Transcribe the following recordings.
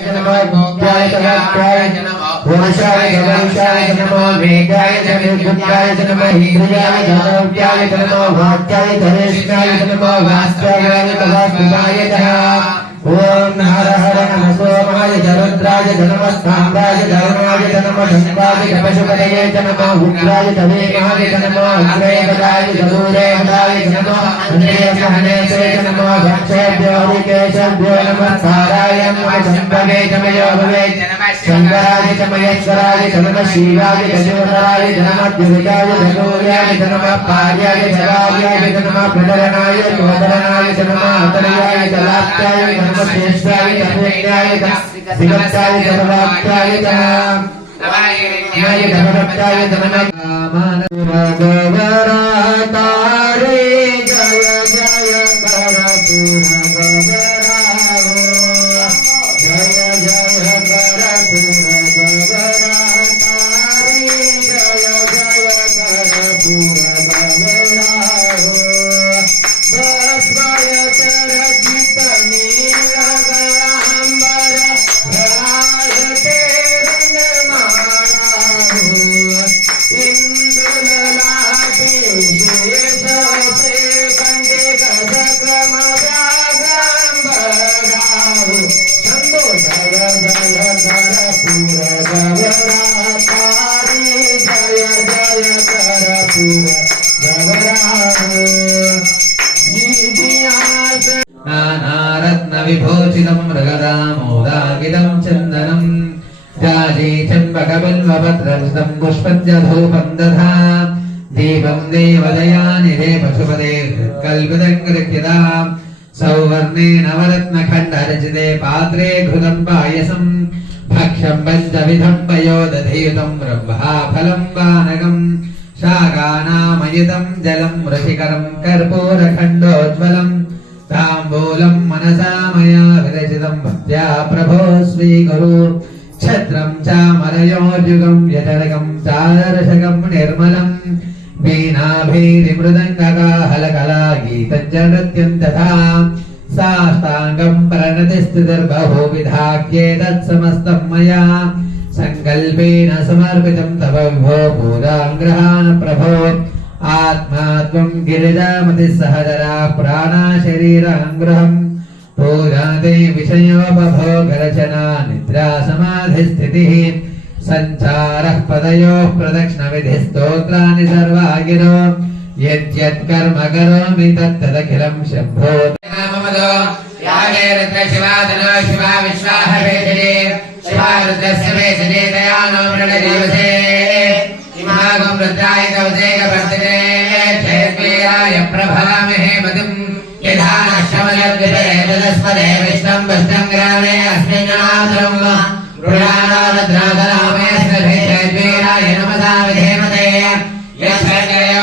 भोग्याय सदात्याय वंशाय वंशाय नमो वेगाय ओम हर हर नमः सोमाय जरुद्राय नमः स्थाम्राय धर्माय नमः धन्वाय नमः शुभदये नमः उग्राय धवेमाय नमः अग्रये पदाय धनुरे नमः भक्षेभ्यो हरिकेशभ्यो नमः साराय नमः शम्भवे च मयो भवे शङ्कराय च महेश्वराय च नमः शिवाय च शिवराय च नमः द्विविधाय च गौर्याय च नमः पार्याय च वार्याय च नमः प्रदरणाय च वदरणाय च नमः अतर्याय च लाप्याय च नमः श्रेष्ठाय च पुण्याय च विभक्ताय च प्रवाक्याय च न्याय para para para జయ జయ కరపుర గవరాము నానారత్న విభూషితం మృగరామోదాగితం చందనం జాజీ చంబకబల్వభద్రసుతం పుష్పజధూపం దధా దీపం దేవదయానిదే పశుపదే కల్పితం కృత్యదా సౌవర్ణే నవరత్న ఖండరచితే పాత్రే ఘృతం పాయసం भक्ष्यम् पञ्चविधम् पयोदधीयुतम् ब्रह्माफलम् वानगम् शाकानामयितम् जलम् रसिकरम् कर्पूरखण्डोज्ज्वलम् ताम्बूलम् मनसा मया विरचितम् भक्त्या प्रभो स्वीकुरु छत्रम् चामरयोर्युगम् यचरकम् चादर्शकम् निर्मलम् वीणाभीरिमृदङ्गकाहलकला गीतज्जनृत्यम् तथा साष्टाङ्गम् प्रणतिस्थितिर्बहुविधाख्येतत्समस्तम् मया सङ्कल्पेन समर्पितम् तव विभो पूजाङ्ग्रहान् प्रभो आत्मा त्वम् गिरिजामतिः सहजरा प्राणा शरीराङ्ग्रहम् पूजाते विषयोपभोगरचना निद्रा समाधिस्थितिः सञ्चारः पदयोः प्रदक्षिणविधिः स्तोत्राणि सर्वा गिरो यद्यत्कर्म करोमि तत्तदखिलम् शम्भो नाममदो यागे रुद्र शिवा धनो शिवा विश्वाह भेषजे शिवा रुद्रस्य भेषजे दयानो मृडजीवसे इमागं रुद्राय कौसेक वर्तते क्षेत्रीयाय प्रभरामहे मतिम् यथा नश्यमयद्विषे तदस्मदे विष्णम् विष्णम् ग्रामे अस्मिन्नाथम् रुणानो रुद्राधरामेऽस्य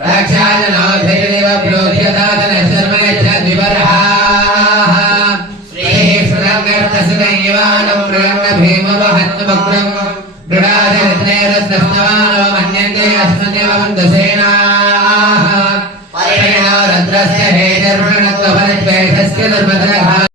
రాక్షాజనాభిరివ ప్రోధ్యతాదనశర్మయచ్ఛదివరః శ్రీష్ణం గర్భసుదైవానం ప్రగణ భీమవహత్మగ్రం దృఢాచరత్నేరస్తస్మానో మన్యంతే అస్మదేవం దశేనాః పరిణారద్రస్య హేజర్మణత్వపరిపేషస్య దుర్మదః